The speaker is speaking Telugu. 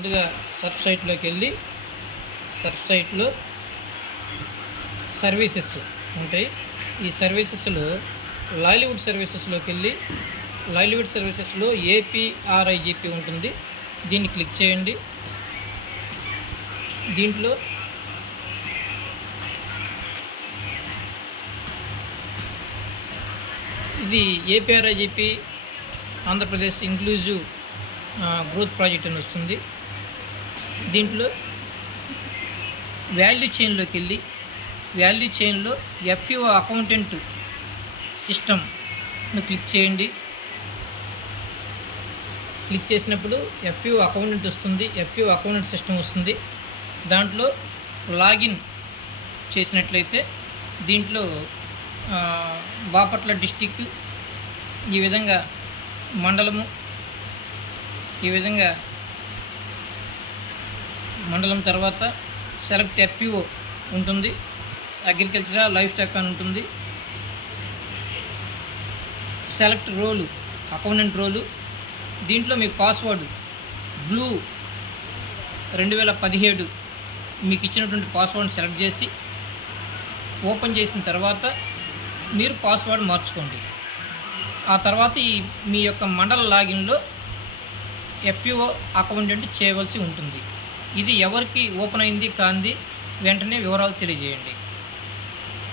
ముందుగా సర్చ్ సైట్లోకి వెళ్ళి సర్చ్ సైట్లో సర్వీసెస్ ఉంటాయి. ఈ సర్వీసెస్లో లైవ్లీవుడ్ సర్వీసెస్లోకి వెళ్ళి లైవ్లీవుడ్ సర్వీసెస్లో ఏపీఆర్ఐజీపీ ఉంటుంది. దీన్ని క్లిక్ చేయండి. దీంట్లో ఇది ఏపీఆర్ఐజీపీ ఆంధ్రప్రదేశ్ ఇంక్లూజివ్ గ్రోత్ ప్రాజెక్ట్ అని వస్తుంది. దీంట్లో వాల్యూ చైన్లోకి వెళ్ళి వాల్యూ చైన్లో ఎఫ్ఓ అకౌంటెంట్ సిస్టమ్ను క్లిక్ చేయండి. క్లిక్ చేసినప్పుడు ఎఫ్ఓ అకౌంటెంట్ వస్తుంది, ఎఫ్ఓ అకౌంటెంట్ సిస్టమ్ వస్తుంది. దాంట్లో లాగిన్ చేసినట్లయితే దీంట్లో బాపట్ల డిస్టిక్, ఈ విధంగా మండలము, ఈ విధంగా మండలం తర్వాత సెలెక్ట్ ఎఫ్పిఓ ఉంటుంది, అగ్రికల్చర్ లైఫ్ స్టాక్ అని ఉంటుంది, సెలెక్ట్ రోలు అకౌంటెంట్ రోలు. దీంట్లో మీ పాస్వర్డ్ బ్లూ 2017 మీకు ఇచ్చినటువంటి పాస్వర్డ్ని సెలెక్ట్ చేసి ఓపెన్ చేసిన తర్వాత మీరు పాస్వర్డ్ మార్చుకోండి. ఆ తర్వాత మీ యొక్క మండల లాగిన్లో ఎఫ్పిఓ అకౌంటెంట్ చేయవలసి ఉంటుంది. ఇది ఎవరికి ఓపెన్ అయింది కాంది వెంటనే వివరాలు తెలియజేయండి.